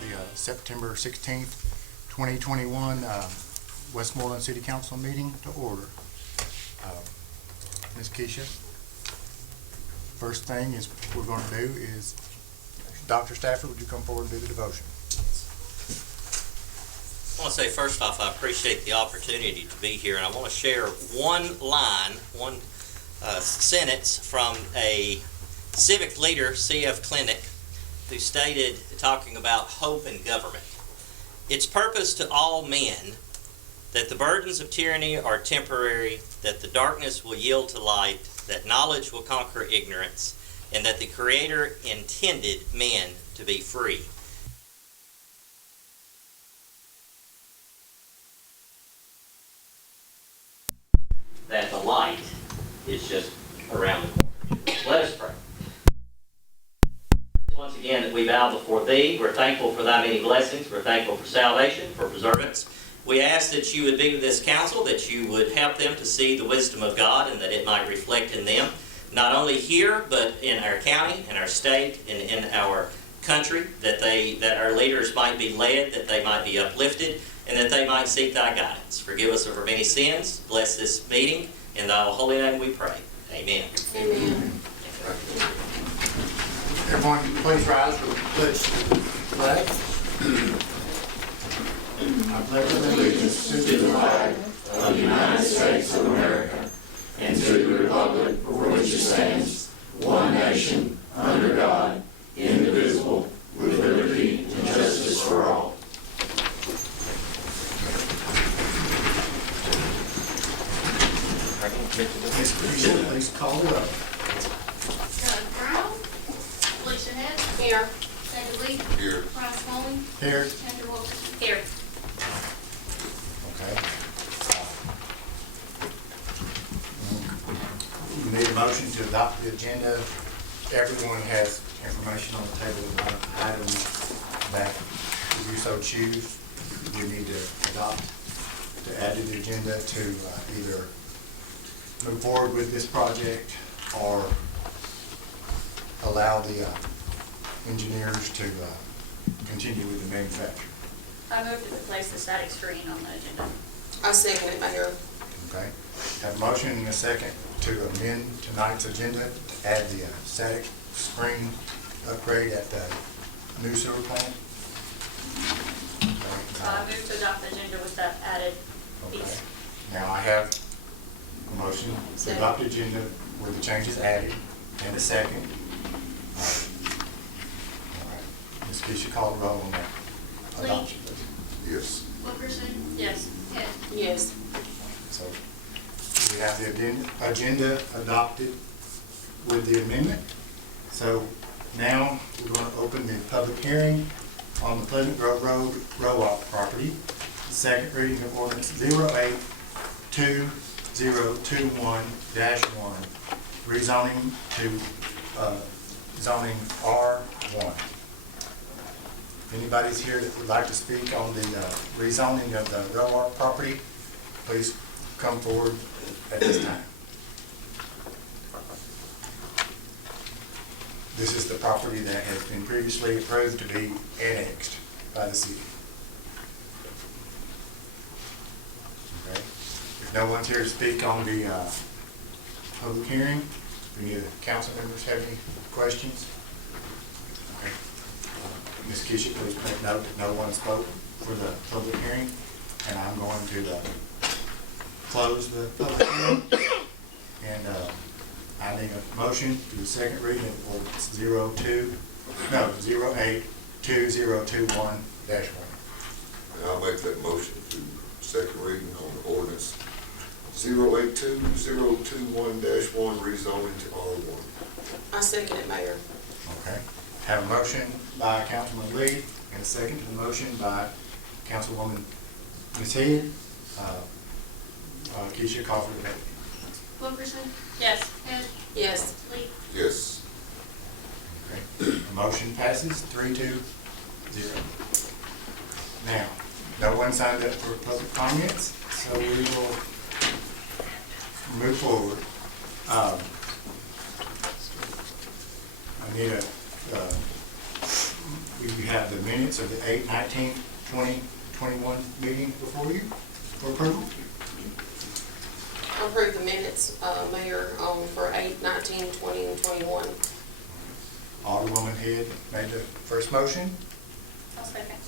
the September 16th, 2021 Westmoreland City Council meeting to order. Ms. Keisha, first thing is we're going to do is, Dr. Stafford, would you come forward and do the devotion? I want to say first off, I appreciate the opportunity to be here, and I want to share one sentence from a civic leader, C.F. Clinic, who stated, talking about hope in government: "Its purpose to all men, that the burdens of tyranny are temporary, that the darkness will yield to light, that knowledge will conquer ignorance, and that the Creator intended men to be free." That the light is just around the corner. Let us pray. Once again, that we bow before Thee. We're thankful for Thy many blessings. We're thankful for salvation, for preservance. We ask that You would be with this council, that You would help them to see the wisdom of God, and that it might reflect in them, not only here, but in our county, in our state, and in our country, that our leaders might be led, that they might be uplifted, and that they might seek Thy guidance. Forgive us of our many sins. Bless this meeting. In Thy holy name we pray. Amen. Amen. Everyone, please rise for the flag. I pledge allegiance to the flag of the United States of America and to the republic for which it stands, one nation, under God, indivisible, with liberty and justice for all. Ms. Keisha, please call the roll. Brown, Felicia Head. Here. David Lee. Here. Bryce Coleman. Here. Andrew Wilkerson. Here. Okay. We need a motion to adopt the agenda. Everyone has information on the table of items that, if you so choose, we need to adopt to add to the agenda to either move forward with this project or allow the engineers to continue with the manufacture. I move to replace the static screen on the agenda. I second it, Mayor. Okay. Have a motion and a second to amend tonight's agenda to add the static screen upgrade at the new sewer plant. Okay. I move to adopt the agenda with that added piece. Okay. Now I have a motion to adopt the agenda with the changes added and a second. All right. Ms. Keisha, call the roll on that adoption. Yes. Wilkerson. Yes. Head. Yes. So we have the agenda adopted with the amendment. So now we're going to open the public hearing on the Pleasant Grove Road Row-Off property. Second reading of ordinance 082021-1, rezoning to zoning R1. Anybody's here that would like to speak on the rezoning of the Row-Off property, please come forward at this time. This is the property that has been previously approved to be annexed by the city. Okay. If no one's here to speak on the public hearing, do any of the council members have any questions? Okay. Ms. Keisha, please make note that no one spoke for the public hearing, and I'm going to close the public hearing. And I need a motion to the second reading of ordinance 082021-1. I'll make that motion to second reading on ordinance 082021-1, rezoning to R1. I second it, Mayor. Okay. Have a motion by Councilman Lee and a second to the motion by Councilwoman Ms. Head. Keisha, call for the vote. Wilkerson. Yes. Head. Yes. Lee. Yes. Okay. The motion passes 3-2-0. Now, no one signed up for public comments, so we will move forward. I need we have the minutes minutes of the 8/19/2021 meeting before you for approval. Approve the minutes, Mayor, for 8/19, 20, and 21. Alderwoman Head made the first motion. I'll second.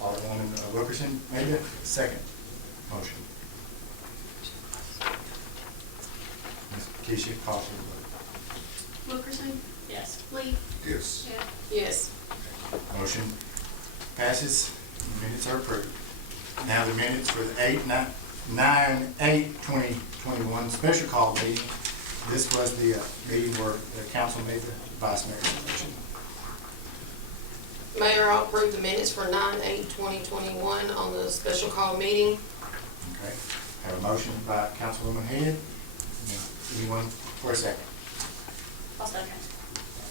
Alderwoman Wilkerson made the second motion. Ms. Keisha, call for the vote. Wilkerson? Yes. Lee? Yes. Head? Yes. Motion passes, minutes are approved. Now the minutes for the 9/8/2021 special call meeting. This was the meeting where the council made the vice mayor's election. Mayor, I'll approve the minutes for 9/8/2021 on the special call meeting. Okay, have a motion by Councilwoman Head. Anyone for a second? I'll second.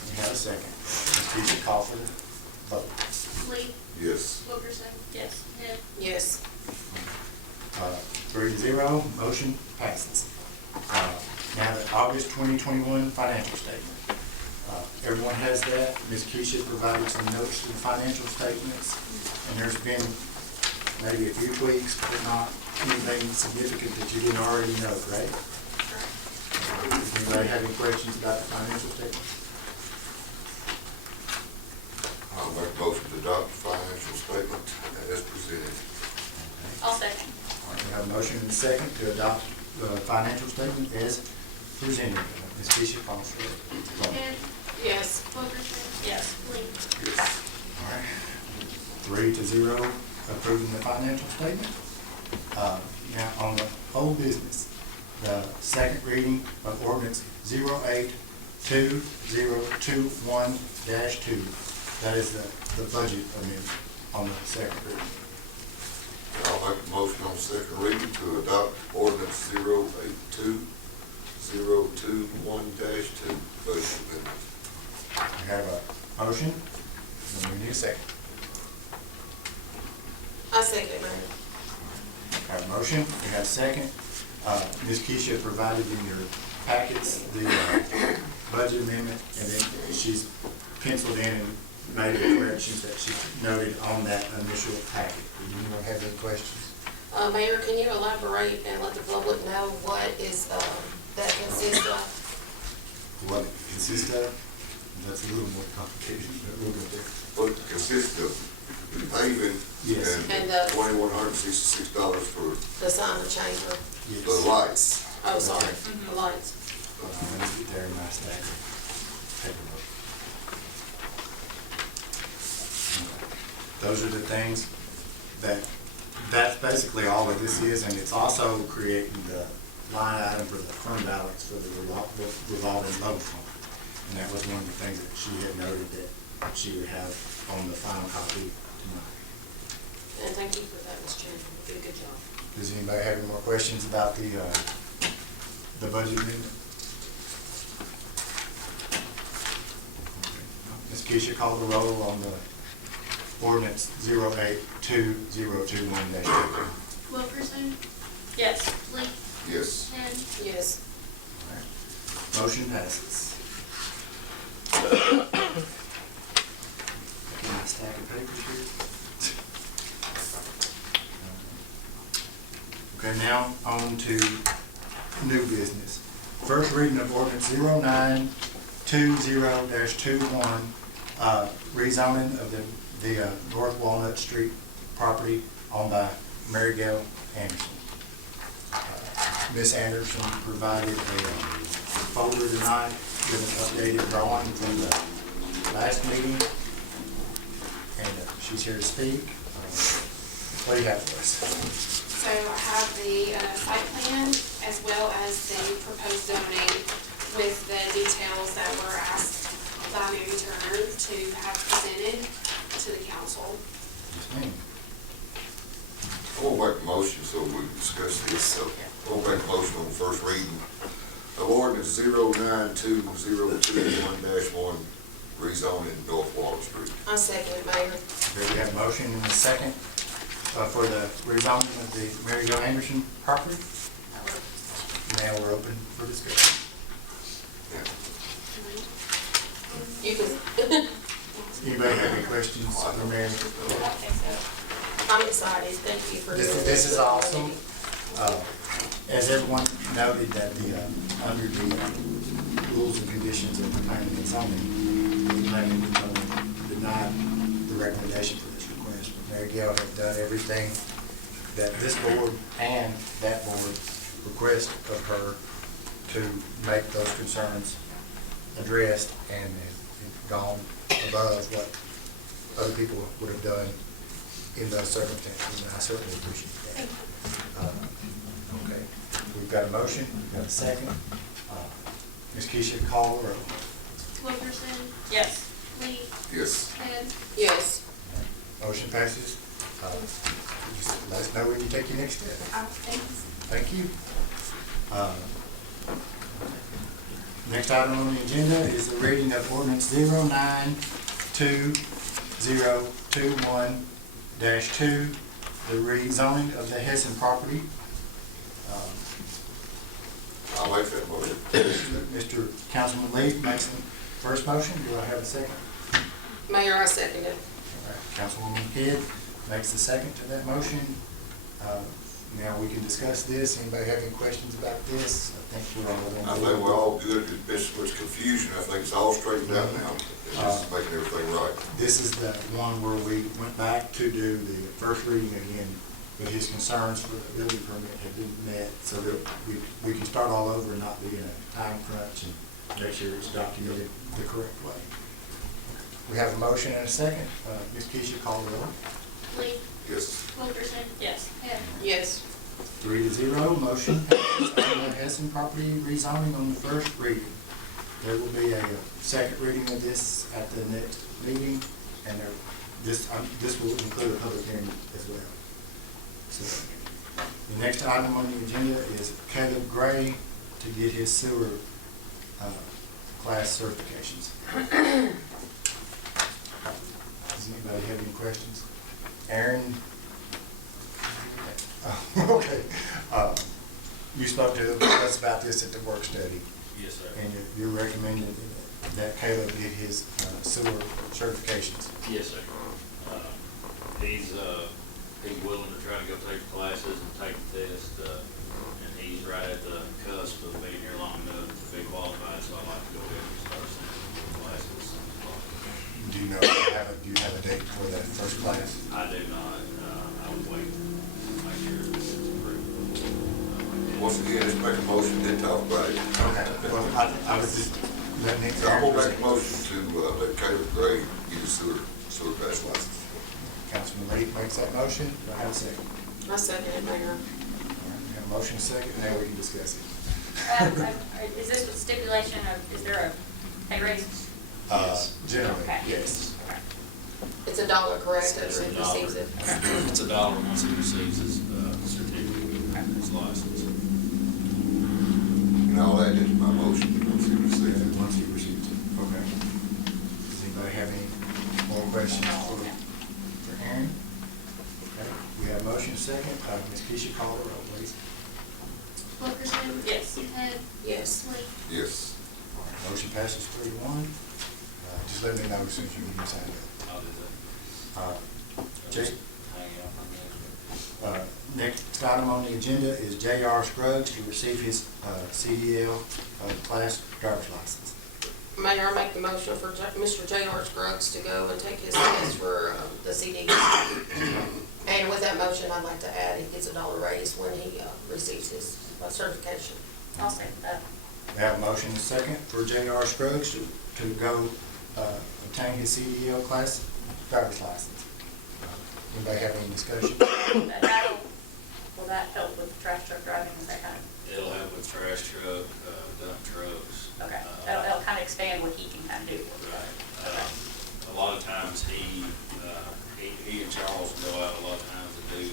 We have a second. Ms. Keisha, call for the vote. Lee? Yes. Wilkerson? Yes. Head? Yes. 3-0, motion passes. Now the August 2021 financial statement. Everyone has that. Ms. Keisha provided some notes to the financial statements, and there's been maybe a few tweaks, but not anything significant that you didn't already know, right? Does anybody have any questions about the financial statements? I'll make a motion to adopt the financial statement as presented. I'll second. All right, we have a motion and a second to adopt the financial statement as presented. Ms. Keisha, call for the vote. Head? Yes. Wilkerson? Yes. Lee? Yes. All right, 3-0, approving the financial statement. Now, on the old business, the second reading of ordinance 082021-2. That is the budget amendment on the second reading. I'll make a motion on second reading to adopt ordinance 082021-2, budget amendment. We have a motion, and we need a second. I second it, Mayor. We have a motion, we have a second. Ms. Keisha provided in your packets the budget amendment, and then she's penciled in and made the corrections that she noted on that initial packet. Did anyone have any questions? Mayor, can you elaborate and let the public know what is, that consists of? What it consists of? That's a little more complicated, but we'll go there. What it consists of paving Yes. And, and $2,166 for The sign of chamber? Yes. the lights. Oh, sorry, the lights. Let me get there in my stack of paperwork. Those are the things that's basically all of this is, and it's also creating the line item for the fund balance for the revolving loan fund. And that was one of the things that she had noted that she would have on the final copy tonight. And thank you for that, Ms. Chairman. You did a good job. Does anybody have any more questions about the budget amendment? Ms. Keisha, call the roll on the ordinance 082021-2. Wilkerson? Yes. Lee? Yes. Head? Yes. All right. Motion passes. Get my stack of papers here. Okay, now on to new business. First reading of ordinance 0920-21, rezoning of the North Walnut Street property owned by Mary Gail Anderson. Ms. Anderson provided a folder tonight with an updated drawing from the last meeting, and she's here to speak. What do you have for us? So I have the site plan as well as the proposed zoning with the details that were asked by Mary Turner to have presented to the council. Yes, ma'am. I won't make a motion so we can discuss this. So I'll make a motion on first reading of ordinance 092021-1, rezoning North Water Street. I second it, Mayor. Okay, we have a motion and a second for the rezoning of the Mary Jo Anderson property. Now we're open for discussion. You can, Anybody have any questions for Mary? I'm excited, thank you for doing this. This is awesome. As everyone noted that under the rules and conditions of the planning and zoning, the planning and zoning denied the recommendation for this request. But Mary Gail has done everything that this board and that board request of her to make those concerns addressed, and has gone above what other people would have done in those circumstances, and I certainly appreciate that. Okay, we've got a motion, we've got a second. Ms. Keisha, call the roll. Wilkerson, Yes. Lee, Yes. Head, Yes, Motion passes. Just let us know when you take your next step. Thank you. Next item on the agenda is the reading of ordinance 092021-2, the rezoning of the Hessen property. I'll make that motion. Mr. Councilman Lee makes the first motion. Do I have a second? Mayor, I second it. All right. Councilwoman Kidd makes the second to that motion. Now we can discuss this. Anybody have any questions about this? I think we're all on I board. think we're all good. There's been so much confusion. I think it's all straightened out now. It's just making everything right. This is the one where we went back to do the first reading again, but his concerns for the building permit have been met, so that we can start all over and not be in a time crunch and make sure it's documented the correct way. We have a motion and a second. Ms. Keisha, call the roll. Lee, Yes. Wilkerson. Yes. Head, Yes, 3-0, motion passes on the Hessen property rezoning on the first reading. There will be a second reading of this at the next meeting, and this will include a public hearing as well. So, the next item on the agenda is Caleb Gray to get his sewer class certifications. Does anybody have any questions? Aaron? Okay. You spoke to us about this at the work study, Yes, sir. and you're recommending that Caleb get his sewer certifications. Yes, sir. He's willing to try to go take the classes and take the test, and he's right at the cusp of being here long enough to be qualified, so I'd like to go ahead and start sending him classes. Do you have a date for that first class? I do not, I would wait to make sure this is approved. Once again, let's make a motion, then talk about it. Okay, well, I was just letting it. So I'm gonna make a motion to let Caleb Gray get his sewer pass license. Councilman Lee makes that motion. Do I have a second? I second it, Mayor. All right, we have a motion second, now we can discuss it. Is this with stipulation of, is there a pay raise? Generally, Okay. yes. Okay. It's $1, correct, It's after he $1. receives it? It's $1 once he receives his certificate, his license. And all that is my motion, once he receives it. Once he receives it, okay. Does anybody have any more questions for Aaron? Okay, we have a motion second. Ms. Keisha, call the roll, please. Wilkerson. Yes. Head, Yes, Lee, Yes. Motion passes 3-1. Just let me know as soon as you get me signed I'll do that. up. Jay, Hang out. next item on the agenda is J.R. Scruggs to receive his CDL class driver's license. Mayor, I make the motion for Mr. J.R. Scruggs to go and take his test for the CD. And with that motion, I'd like to add, he gets $1 raise when he receives his certification. I'll second that. We have a motion and a second for J.R. Scruggs to go obtain his CDL class driver's license. Anybody have any discussion? Will that help with trash truck driving, is that kind of, It'll help with trash truck, dump trucks. okay, that'll kind of expand what he can kind of do. Right. A lot of times he and Charles go out a lot of times to do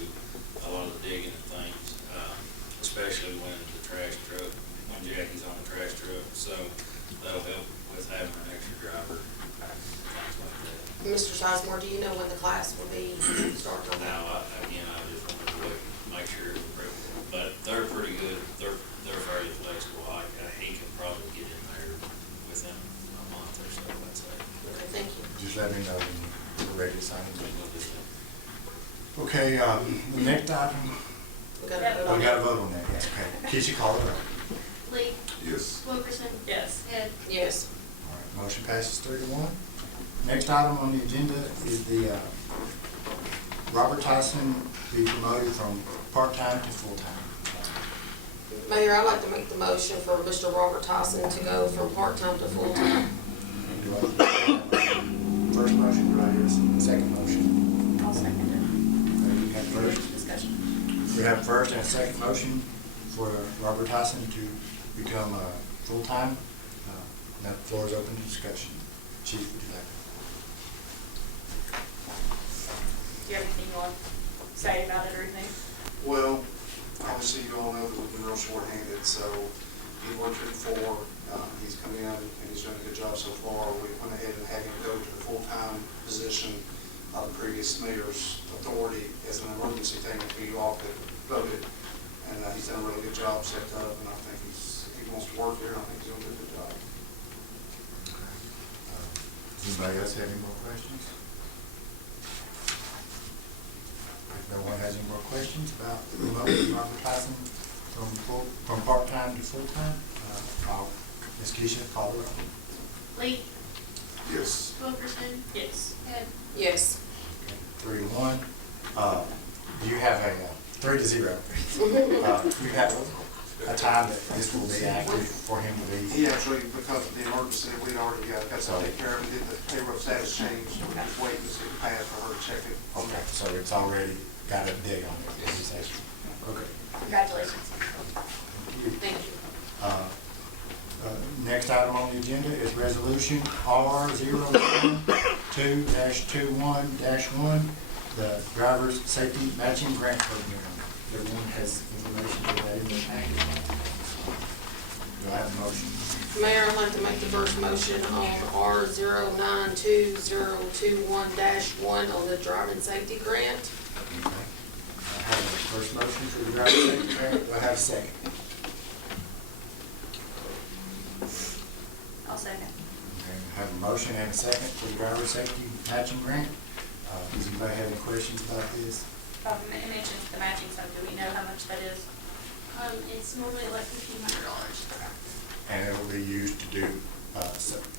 a lot of the digging and things, especially when the trash truck, when Jackie's on the trash truck. So that'll help with having an extra driver, things like that. Mr. Sizemore, do you know when the class will be starting on that? Now, again, I just wanted to wait, make sure it's approved, but they're pretty good, they're fairly flexible. He can probably get in there within a month or so, I'd say. Okay, thank you. Just let me know when we're ready to sign it. Okay, the next item, We gotta vote we on gotta it. vote on that, yes, okay. Keisha, call it up. Lee, Yes. Wilkerson, Yes. Head. Yes. All right, motion passes 3-1. Next item on the agenda is the Robert Tyson be promoted from part-time to full-time. Mayor, I'd like to make the motion for Mr. Robert Tyson to go from part-time to full-time. First motion, do I hear a second motion? I'll second We have it. first, Discussion. we have first and a second motion for Robert Tyson to become full-time. Now the floor is open to discussion. Chief, would you like to? Do you have anything you want to say about it or anything? Well, obviously you all know that we've been real short-handed, so he worked here before, he's come in and he's done a good job so far. We went ahead and had him go to the full-time position of the previous mayor's authority as an emergency thing if you all could voted. And he's done a really good job, set up, and I think he wants to work here, and I think he's doing a good job. Does anybody else have any more questions? If no one has any more questions about promoting Robert Tyson from part-time to full-time, Ms. Keisha, call the roll. Lee, Yes. Wilkerson, Yes. Head. Yes. 3-1. Do you have a 3-0? You have a time that this will be active for him to be? He actually, because of the emergency, we'd already got to take care of it, did the payroll status change, so we're just waiting to see the pass for her to check it. Okay, so it's already got a date on it. Okay. Congratulations. Thank you. Next item on the agenda is resolution R-012-21-1, the driver's safety matching grant program. Everyone has information for that in their packet. Do I have a motion? Mayor, I'd like to make the first motion on R-092-021-1 on the driving safety grant. Okay. I have a first motion for the driver's safety grant. Do I have a second? I'll second. Okay, I have a motion and a second for the driver's safety matching grant. Does anybody have any questions about this? It mentions the matching, so do we know how much that is? It's normally like $1,500. And it will be used to do,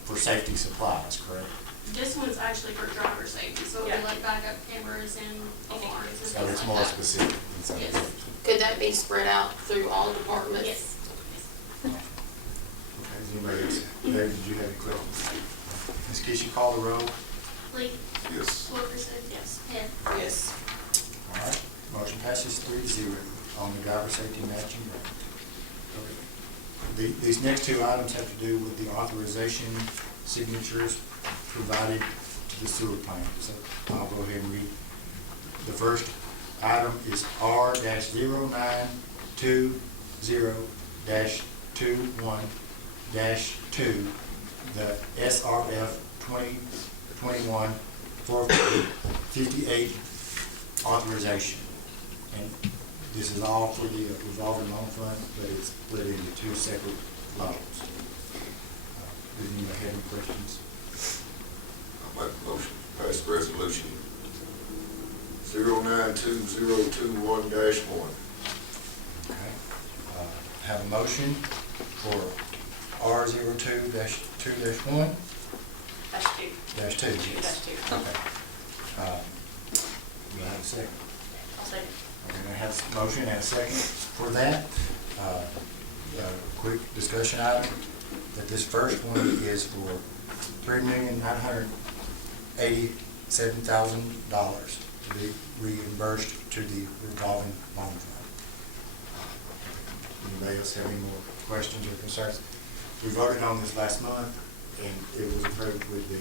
for safety supplies, correct? This one's actually for driver safety, so it'll Yeah. be like backup cameras and alarms and So things it's like more that. specific than some Yes. others. Could that be spread out through all departments? Yes. Okay, does anybody else, David, did you have any questions? Ms. Keisha, call the roll. Lee, Yes. Wilkerson, yes. Head. Yes. All right, motion passes 3-0 on the driver safety matching grant. Okay. These next two items have to do with the authorization signatures provided to the sewer plant. So I'll go ahead and read. The first item is R-090-21-2, the SRF 2021-458 authorization. And this is all for the revolving loan fund, but it's split into two separate loans. Does anybody have any questions? I make a motion, pass resolution 092-021-1. Okay. Have a motion for R-02-2-1? That's two. -2, yes. That's two. Okay. Do I have a second? I'll second. Okay, I have a motion and a second for that. Quick discussion item, that this first one is for $3,987,000 to be reimbursed to the revolving loan fund. Anybody else have any more questions or concerns? We voted on this last month, and it was approved with the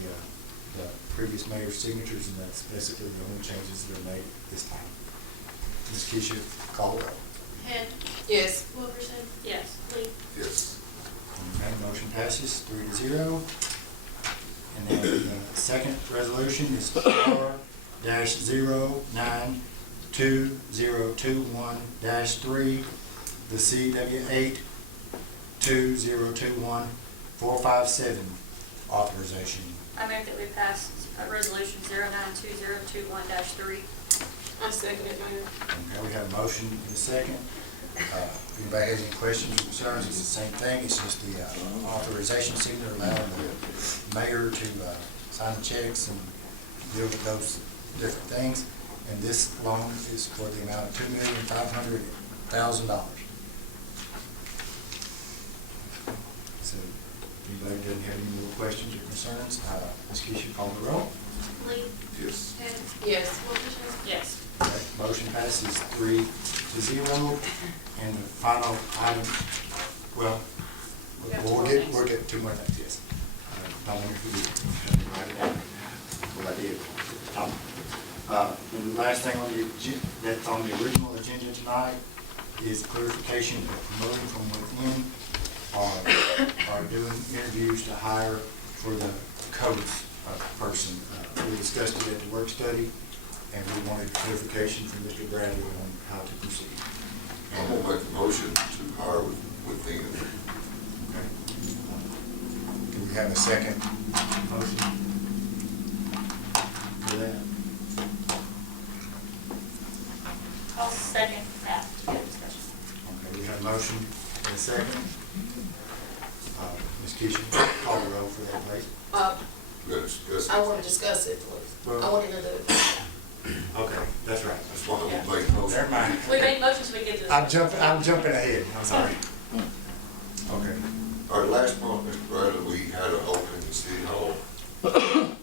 previous mayor's signatures, and that's basically the only changes that are made this time. Ms. Keisha, call it up. Head. Yes. Wilkerson, Yes. Lee. Yes. Okay, motion passes 3-0. And then the second resolution is R-092021-3, the CW8-2021-457 authorization. I move that we pass Resolution 092021-3. I second it, Mayor. Okay, we have a motion and a second. If anybody has any questions or concerns, it's the same thing. It's just the authorization signature allowing the mayor to sign the checks and deal with those different things. And this loan is for the amount of $2,500,000. So, if anybody doesn't have any more questions or concerns, Ms. Keisha, call the roll. Lee? Yes. Head? Yes. Wilkerson? Yes. Okay, motion passes 3-0. And the final item, well, We have we'll two get, more we'll get two more things, yes. I wonder if we write it down. Well, I did. And the last thing on the, that's on the original agenda tonight is clarification of promoting from within or doing interviews to hire for the codes person. We discussed it at the work study, and we wanted clarification from Mr. Bradley on how to proceed. I'm gonna make a motion to hire within. Okay. Do we have a second motion for that? I'll second that to get discussion. Okay, we have a motion and a second. Ms. Keisha, call the roll for that, please. Let's discuss I it. want to discuss it, please. I Well- want to know the, Okay, that's right. That's why I'm gonna make a motion. Never mind. We made motions, we get to the. I'm jumping ahead, I'm sorry. Okay. All right, last month, Mr. Bradley, we had an opening in City Hall,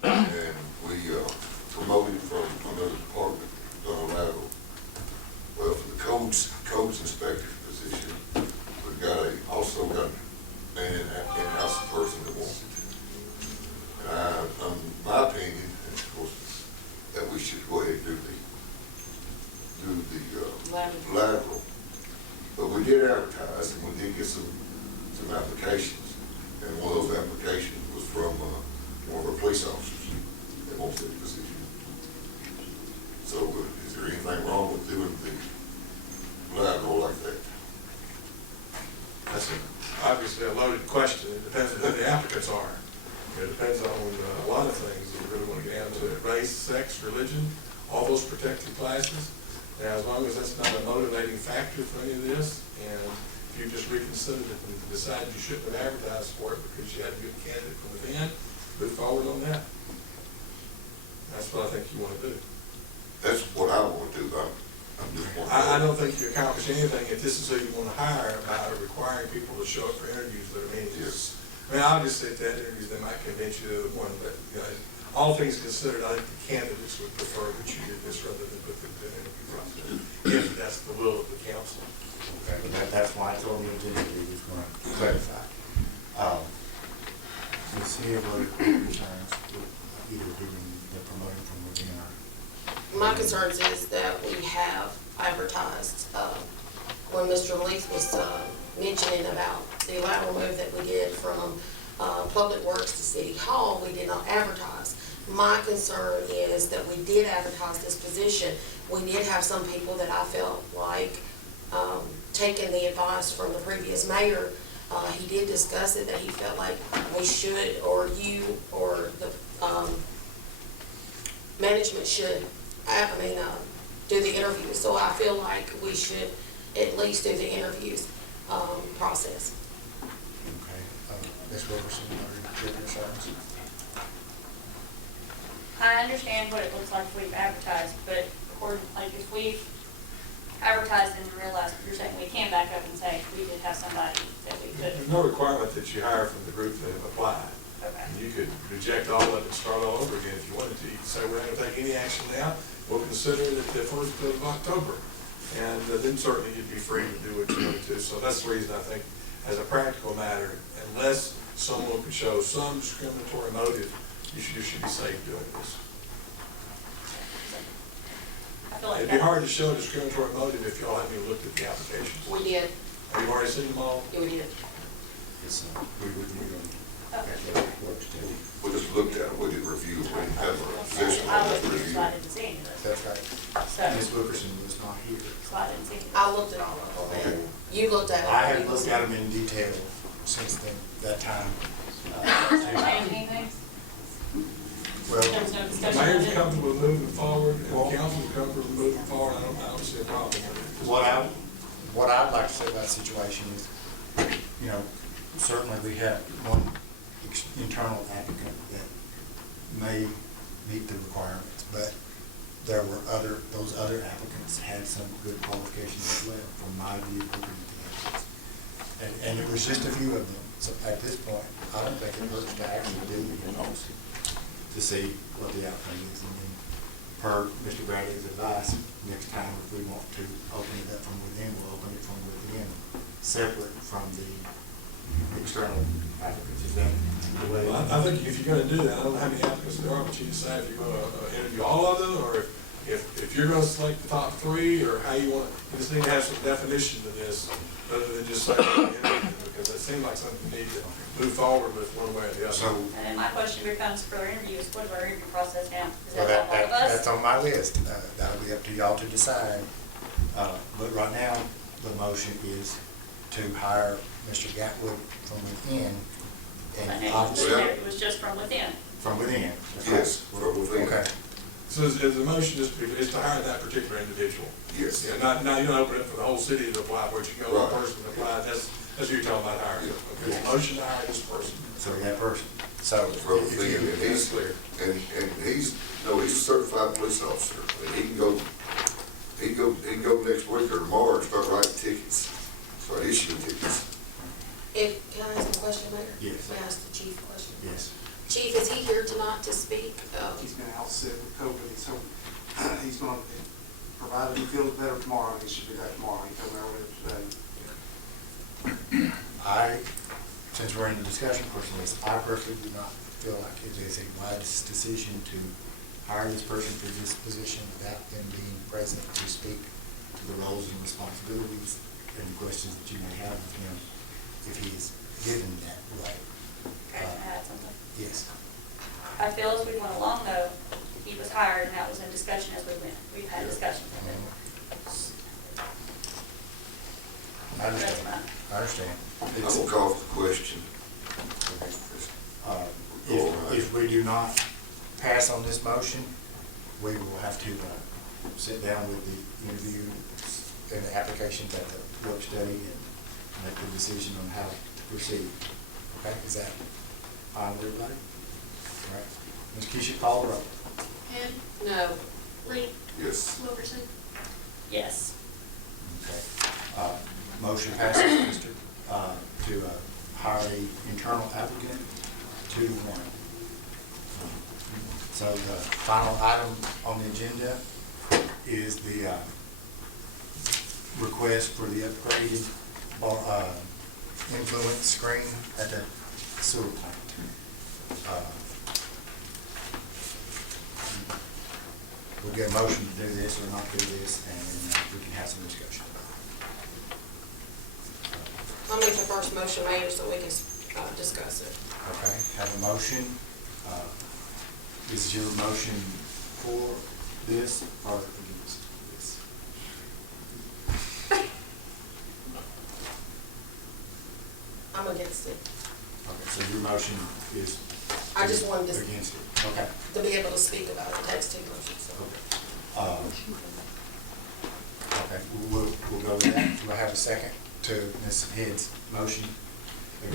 and we promoted from another department, lateral. Well, for the codes inspector position, we've also got an in-house person that wants it. And my opinion, and of course, that we should go ahead and do the lateral. But we did advertise, and we did get some applications, and one of those applications was from one of our police officers that wants that position. So is there anything wrong with doing the lateral like that? That's obviously a loaded question. It depends on who the applicants are. It depends on a lot of things that you really want to get down to. Race, sex, religion, all those protected classes. Now, as long as that's not a motivating factor for any of this, and if you just reconsidered it and decided you shouldn't have advertised for it because you had a good candidate from within, move forward on that. That's what I think you want to do. That's what I want to do. I'm just wanting to. I don't think you accomplish anything if this is who you want to hire by requiring people to show up for interviews that are meaningless. I mean, obviously, at that interviews, they might convince you of one, but, you know, all things considered, I think the candidates would prefer that you did this rather than put them through an interview process, if that's the will of the council. Okay, but that's why it's on the agenda, we was going to clarify. Ms. Hill, what are your concerns with either doing the promoting from within or? my concerns is that we have advertised, when Mr. Leith was mentioning about the lateral move that we did from Public Works to City Hall, we did not advertise. My concern is that we did advertise this position. We did have some people that I felt like, taking the advice from the previous mayor, he did discuss it, that he felt like we should, or you, or the management should, do the interviews. So I feel like we should at least do the interviews process. Okay, Ms. Wilkerson, what are your concerns? I understand what it looks like if we've advertised, but like if we've advertised and realized, you're saying we can back up and say, we did have somebody that we could. There's no requirement that you hire from the group that have applied. Okay. You could reject all of it and start all over again if you wanted to. You could say, we're not going to take any action now. We'll consider it at the first of October. And then certainly you'd be free to do what you wanted to. So that's the reason I think, as a practical matter, unless someone could show some discriminatory motive, you should be safe doing this. I feel like It'd be hard to show a discriminatory motive if y'all haven't even looked at the applications. We did, Have you already seen them all? we did. Yes, we Okay. We just looked at it, we didn't review it, we didn't have a position I on that wasn't here, review. so I didn't see any of this. That's right. So, Ms. Wilkerson was not here. so I didn't see any of I looked at all of them, and you looked at it. I have looked at them in detail since that time. this. Change anything? Well, There was no The discussion on mayor's it. comfortable with moving forward, and the council's comfortable with moving forward, I don't see a problem with it. what I'd like to say about the situation is, you know, certainly we have one internal applicant that may meet the requirements, but there were those other applicants had some good qualifications as well, from my view, looking at the applicants. And it was just a few of them, so at this point, I don't think it hurts to actually do the in-house to see what the outcome is, and then per Mr. Bradley's advice, next time if we want to open it up from within, we'll open it from within, separate from the external applicants. Is that the way? Well, I think if you're gonna do that, I don't know how many applicants there are, but you decide if you're gonna interview all of them, or if you're gonna select the top three, or how you want, you just need to have some definition to this, rather than just say, because it seems like something you need to move forward with one way or the other. So, And then my question becomes for our interviews, what is our interview process now? Is well, that all of us? that's on my list. That'll be up to y'all to decide. But right now, the motion is to hire Mr. Gatwood from within, And and it obviously, it was just from within. from within. Yes, from within. Okay. So is the motion just is to hire that particular individual? Yes. Yeah, not, you don't open it for the whole city to apply, where you can go, one Right. person to apply, that's what you're talking about hiring. Yeah. Okay, motion to hire this person. So that person, so. From if within, you- and That's clear. and he's a certified police officer, and he can go next week or tomorrow and start writing tickets, start issuing tickets. Can I ask a question, Mayor? Yes. May I ask the chief a question? Yes. Chief, is he here tonight to speak? He's been out sick with COVID, so he's going to, provided he feels better tomorrow, he should be back tomorrow. He told me earlier today. Since we're in the discussion portion of this, I personally do not feel like it is a wise decision to hire this person for this position without them being present to speak to the roles and responsibilities and questions that you may have of him if he is given that right. Can I add something? Yes. I feel as we went along though, he was hired and that was in discussion as we went. We've had discussions with him. I understand. That's mine. I understand. I'm gonna call for the question. If we do not pass on this motion, we will have to sit down with the interview and the applications at the work study and make the decision on how to proceed. Okay, is that fine with everybody? All right. Ms. Keisha, call the roll. Penn, No. Lee, Yes. Wilkerson. Yes. Okay. Motion passes, Mr. To hire the internal applicant 2-1. So the final item on the agenda is the request for the upgraded influence screen at the sewer plant. We'll get a motion to do this or not do this, and then we can have some discussion. I'll make the first motion, Mayor, so we can discuss it. Okay, have a motion. Is your motion for this or against this? I'm against it. Okay, so your motion is I just wanted to, against it. Okay. to be able to speak about it. It takes two motions, so. Okay, we'll go with that. We'll have a second to Ms. Head's motion.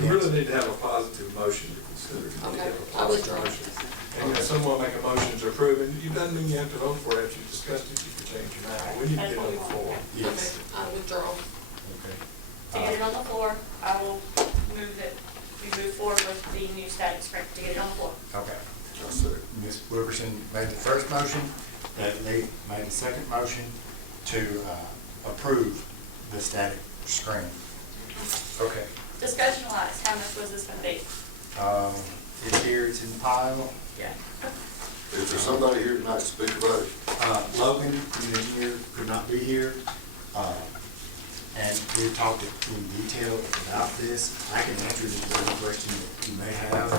We really need to have a positive motion to consider. We need to have a Okay, I positive withdraw. motion. And if someone make a motion to approve, and it doesn't mean you have to vote for it, if you discussed it, you can change your mind. We need to get it on the floor. Yes. Okay, I withdraw. Okay. To get it on the floor, I will move that we move forward with the new static screen to get it on the floor. Okay. I'll say. Ms. Wilkerson made the first motion, that Lee made the second motion to approve the static screen. Okay. Discussion wise, how much was this gonna be? It's here, it's in the pile. Yeah. Is there somebody here tonight to speak about it? Logan, the engineer, could not be here. And we talked in detail about this. I can answer the other question that you may have.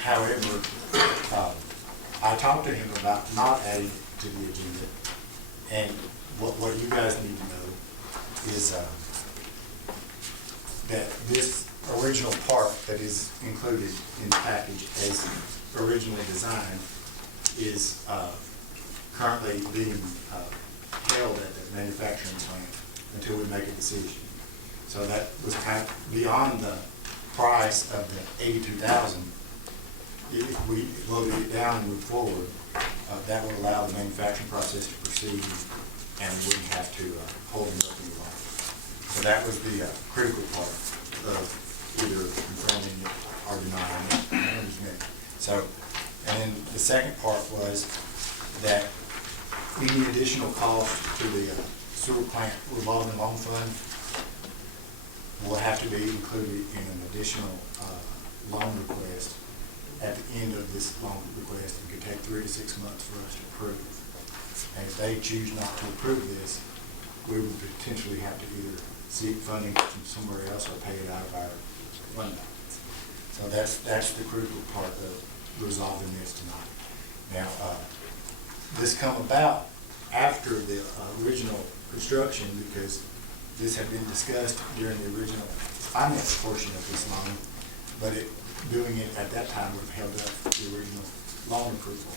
However, I talked to him about not adding it to the agenda. And what you guys need to know is that this original part that is included in the package as originally designed is currently being held at the manufacturing plant until we make a decision. So that was kind of beyond the price of the $82,000. If we loaded it down and move forward, that would allow the manufacturing process to proceed and we wouldn't have to hold it up any longer. So that was the critical part of either confirming it or denying it. So, and then the second part was that any additional cost to the sewer plant revolving loan fund will have to be included in an additional loan request at the end of this loan request. It could take 3 to 6 months for us to approve. And if they choose not to approve this, we would potentially have to either seek funding from somewhere else or pay it out of our fund balance. So that's the critical part of resolving this tonight. Now, this come about after the original construction because this had been discussed during the original finance portion of this loan, but doing it at that time would have held up the original loan approval.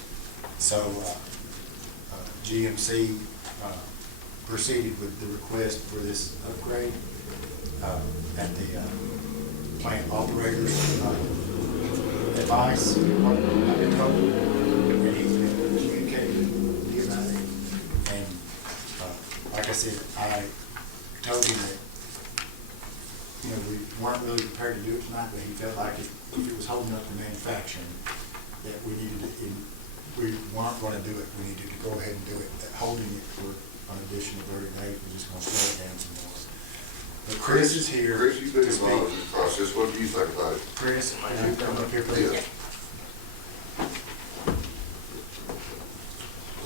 So GMC proceeded with the request for this upgrade at the plant operator's advice. I've been told, and he's been communicating with me about it. And like I said, I told him that we weren't really prepared to do it tonight, but he felt like if it was holding up the manufacturing, that we weren't going to do it. We needed to go ahead and do it. That holding it for an additional 30 days was just going to slow it down some more. But Chris is here. Chris, you've been involved in this process. What do you think about it? Chris, would you come up here, please? Yeah.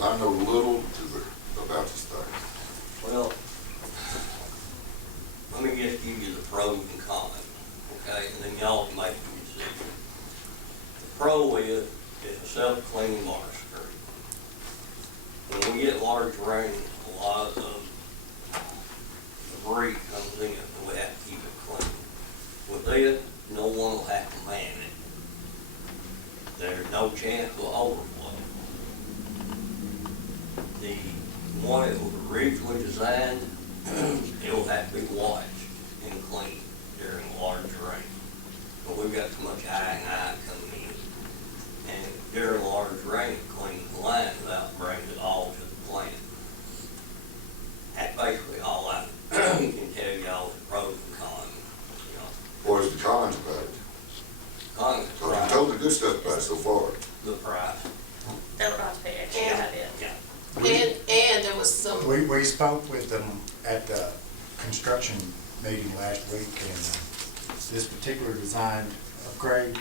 I know little about this thing. Well, let me just give you the pros and cons, okay, and then y'all can make the decision. The pro is it's a self-cleaning water stream. When we get large rain, a lot of debris comes in, and we have to keep it clean. With this, no one will have to man it. There's no chance of overflow. The one that was originally designed, it'll have to be washed and cleaned during large rain. But we've got too much I coming in. And during large rain, it cleans the line without bringing it all to the plant. That's basically all I can tell y'all, the pros and cons, you know. What is the cons about it? Cons, So you told the good stuff about it so far. the price. They don't have to pay extra, Yeah. that bit. Yeah. And there was some, We spoke with them at the construction meeting last week, and this particular design upgrade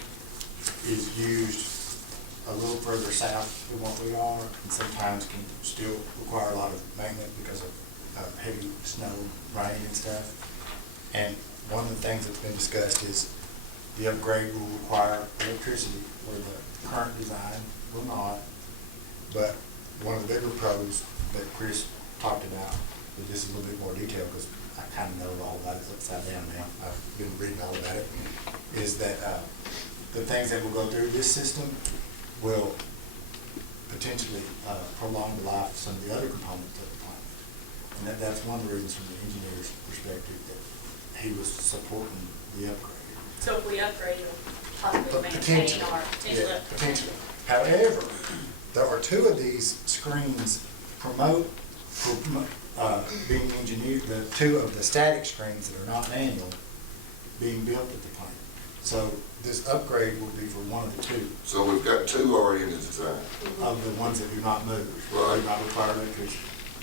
is used a little further south than what we are, and sometimes can still require a lot of maintenance because of heavy snow, rain and stuff. And one of the things that's been discussed is the upgrade will require electricity, where the current design will not. But one of the bigger pros that Chris talked about, but this is a little bit more detailed because I kind of know all about it upside down now. I've been reading all about it, is that the things that will go through this system will potentially prolong the life of some of the other components of the plant. And that's one of the reasons from the engineer's perspective that he was supporting the upgrade. So if we upgrade, it'll possibly maintain Potentially, our potential. yeah, potentially. However, there are two of these screens being engineered, the two of the static screens that are not manual being built at the plant. So this upgrade will be for one of the two So we've got two already in the design. of the ones that do not move, Right. do not require electricity.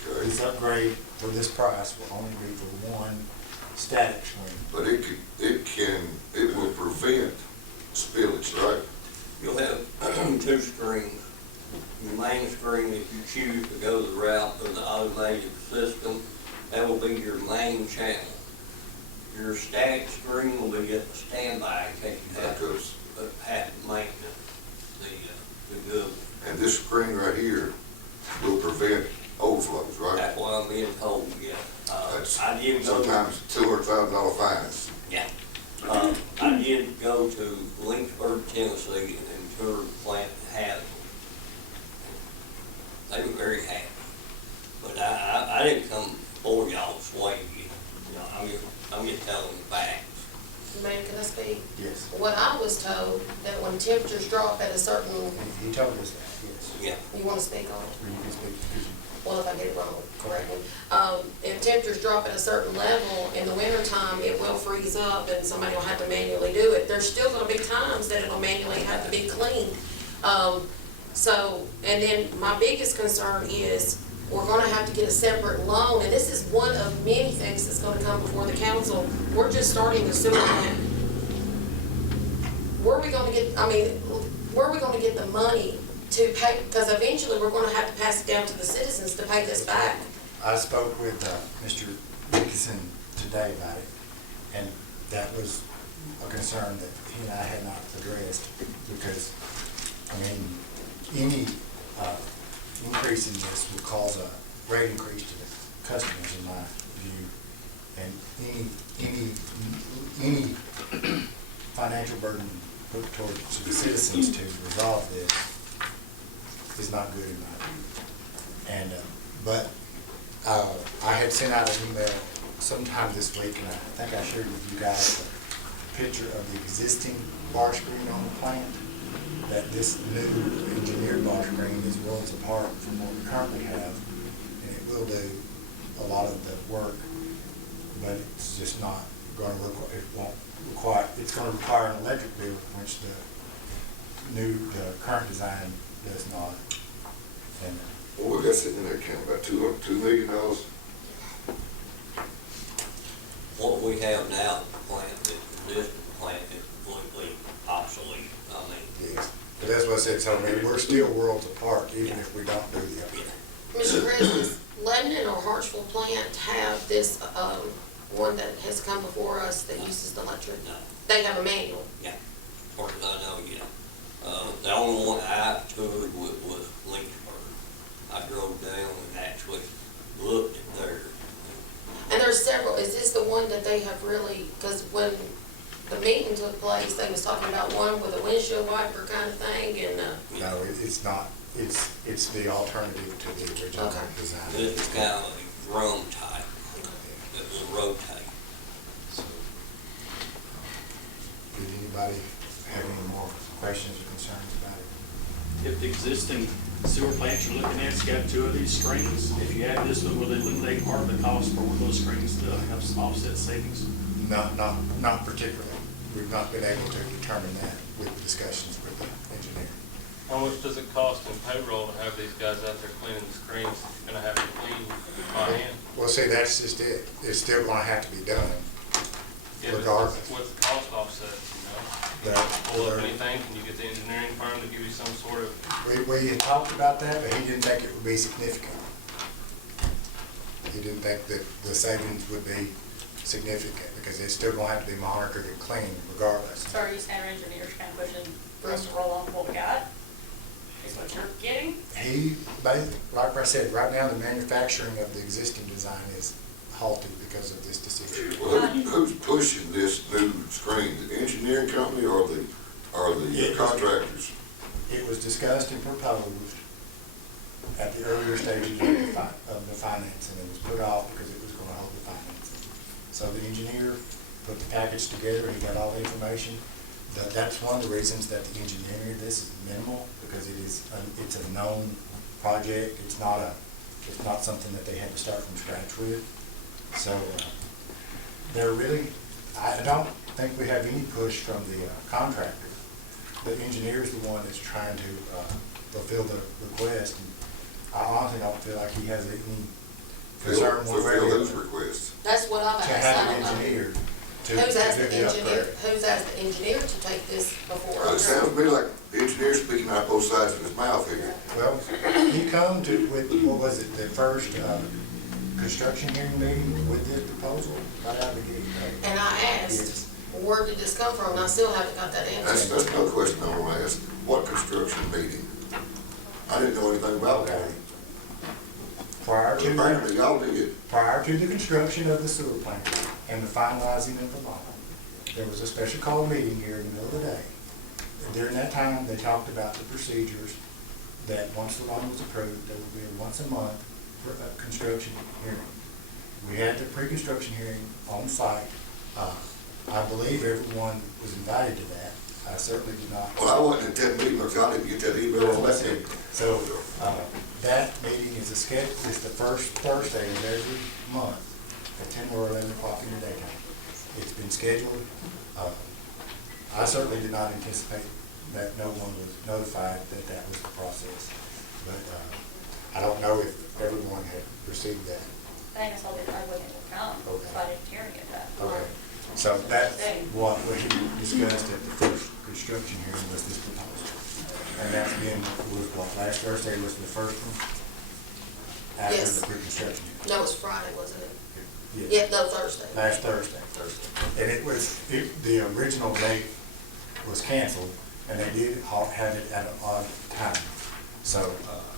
Okay. This upgrade for this price will only be for one static screen. But it will prevent spillage, right? You'll have two screens. Your main screen, if you choose to go the route of the automated system, that will be your main channel. Your static screen will be at the standby in case you have to maintenance the good. And this screen right here will prevent overflows, right? That's what I'm being told, yeah. That's I didn't go. sometimes $200,000 fines. Yeah. go to Lynchburg, Tennessee and tour the plant in Hazel. They were very happy. But I didn't come for y'all to sway you. You know, I'm just telling the facts. Mayor, can I speak? Yes. What I was told, that when temperatures drop at a certain, He told us that, yes. Yeah. you wanna speak on it? Or you can speak, Well, if I get it wrong, correct me. If temperatures drop at a certain level, in the wintertime, it will freeze up and somebody will have to manually do it. There's still gonna be times that it'll manually have to be cleaned. And then my biggest concern is, we're gonna have to get a separate loan, and this is one of many things that's gonna come before the council. We're just starting the sewer plant. Where are we gonna get the money to pay, because eventually we're gonna have to pass it down to the citizens to pay this back. I spoke with Mr. Dickinson today about it, and that was a concern that he and I had not addressed, because, I mean, any increase in this would cause a rate increase to the customers, in my view, and any financial burden put towards the citizens to resolve this is not good in my view. And, but I had sent out an email sometime this week, and I think I shared with you guys a picture of the existing bar screen on the plant, that this new engineered bar screen is worlds apart from what we currently have, and it will do a lot of the work, but it's just not going to require, it's going to require an electric bill, which the current design does not. And Well, we got sitting in that account about $2 million. What we have now at the plant, this plant is completely obsolete. I mean, yes, but that's what I said. So I mean, we're still worlds apart, even if we don't do the upgrade. Mr. Chris, does Lebanon or Hartsville plant have this, one that has come before us that uses the electric? No. They have a manual. Yeah, as far as I know, yeah. The only one I toured was Lynchburg. I drove down and actually looked at theirs. And there's several, is this the one that they have really, because when the meeting took place, they was talking about one with a windshield wiper kind of thing, and, No, it's not. It's the alternative to the original Okay. design. This is kind of a drum type that will rotate. So, did anybody have any more questions or concerns about it? If the existing sewer plant you're looking at's got 2 of these screens, if you add this one, will it eliminate part of the cost for one of those screens to help offset savings? Not particularly. We've not been able to determine that with discussions with the engineer. How much does it cost in payroll to have these guys out there cleaning the screens? Gonna have to clean by hand? Well, see, that's just it. It's still gonna have to be done Yeah, but regardless. what's the cost offset, you know? Pull up anything, can you get the engineering firm to give you some sort of? We had talked about that, but he didn't think it would be significant. He didn't think that the savings would be significant, because it's still gonna have to be monitored and cleaned regardless. So are you saying our engineers kind of pushing for us to roll on what we got? Is what you're getting? He, like I said, right now the manufacturing of the existing design is halted because of this decision. Well, who's pushing this new screen? The engineering company or the contractors? It was discussed and proposed at the earlier stages of the financing. It was put off because it was going to hold the financing. So the engineer put the package together, he got all the information. That's one of the reasons that the engineering of this is minimal, because it's a known project. It's not something that they had to start from scratch with. So they're really, I don't think we have any push from the contractor. The engineer is the one that's trying to fulfill the request. And I honestly don't feel like he has any concern one way or Fulfill the those other requests. that's what I've to asked. have I an don't know. engineer to Who's asked do the the engineer, upgrade. who's asked the engineer to take this before Well, it us? sounds to me like the engineer's speaking out both sides of his mouth here. Well, he come to, with, what was it, the first construction hearing meeting with this proposal, right out of the gate. And I asked, where did this come from? And I still haven't got that answer. That's another question I want to ask. What construction meeting? I didn't know anything about that. Okay. Apparently y'all did. Prior to the construction of the sewer plant and the finalizing of the law, there was a special call meeting here in the middle of the day. And during that time, they talked about the procedures, that once the loan was approved, there would be a once a month for a construction hearing. We had the pre-construction hearing on site. I believe everyone was invited to that. I certainly did not. Well, I wasn't at that meeting, because I didn't get that email on that day. So, that meeting is it's the first Thursday of every month at 10 or 11 o'clock in the daytime. It's been scheduled. I certainly did not anticipate that no one was notified that that was the process. But, I don't know if everyone had received that. I think I told I wasn't able to come, so I didn't hear any of that. Okay. So that's what we discussed at the first construction hearing was this proposal. And that's was what, last Thursday was the first one? After Yes. the pre-construction hearing? No, it was Friday, wasn't it? Yes. Yeah, no, Thursday. Last Thursday. And the original date was canceled, and they did have it at an odd time. So,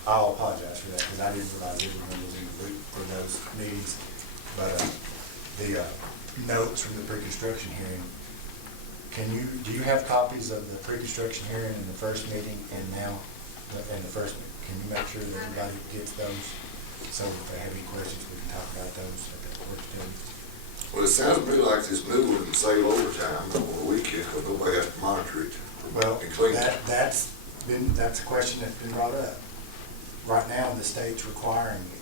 I'll apologize for that, because I didn't realize everyone was in the loop for those meetings. But, the notes from the pre-construction hearing, do you have copies of the pre-construction hearing in the first meeting and now, can you make sure that everybody gets those? So if they have any questions, we can talk about those at the work study. Well, it sounds to me like this new one can save overtime on the weekend, because nobody has to monitor it. Well, And clean it. that's a question that's been brought up. Right now, the state's requiring it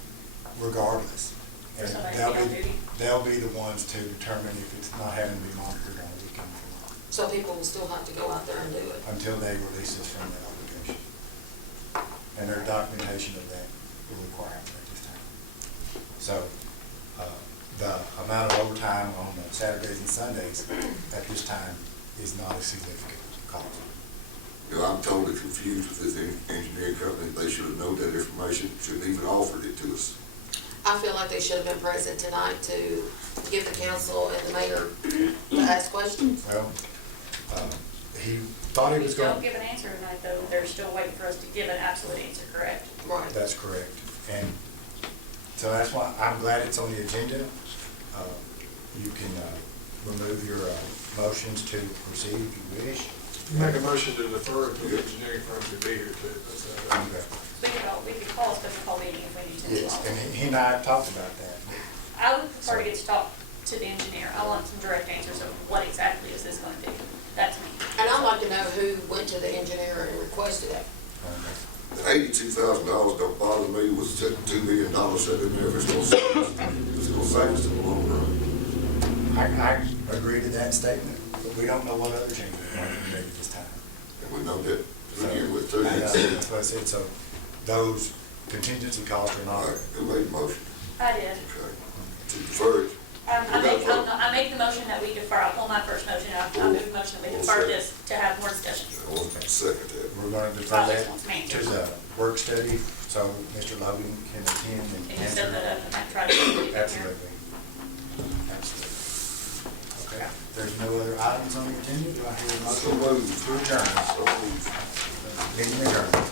regardless. And somebody to be on duty? they'll be the ones to determine if it's not having to be monitored on the weekend or not, So people will still have to go out there and do it. until they release us from that obligation. And their documentation of that will require it at this time. So, the amount of overtime on the Saturdays and Sundays at this time is not a significant cost. You know, I'm totally confused with this engineering company. They should have known that information, shouldn't even offered it to us. I feel like they should have been present tonight to give the council and the mayor to ask questions. Well, he thought he was If we don't going, give an answer tonight, though, they're still waiting for us to give an absolute answer, correct? Right. that's correct. And so that's why I'm glad it's on the agenda. You can remove your motions to proceed if you wish. Make a motion to defer to the engineering firm to be here too. Okay. We could call a special call meeting if we need to. Yes, and he and I have talked about that. I would prefer to get to talk to the engineer. I want some direct answers of what exactly is this going to do. That's me. And I'd like to know who went to the engineer and requested it. The $82,000 don't bother me, was $2 million sitting in there, if it's gonna save us, it's gonna save us in the long run. I agree to that statement, but we don't know what other changes are going to be made at this time. And we know that to begin with too. That's what I said, so those contingency costs are All not. right, who made the motion? I did. Okay. To defer it. I make the motion that we defer. I'll pull my first motion. I move the motion that we defer this to have more discussion. I want to second that. We're going to defer Well, that this one's me. to the work study, so Mr. Logan can attend and Can you answer. set that up and try to get it here? Absolutely. Absolutely. Okay, if there's no other items on the agenda, do I hear a So motion moved. to adjourn? So moved. Meeting adjourned.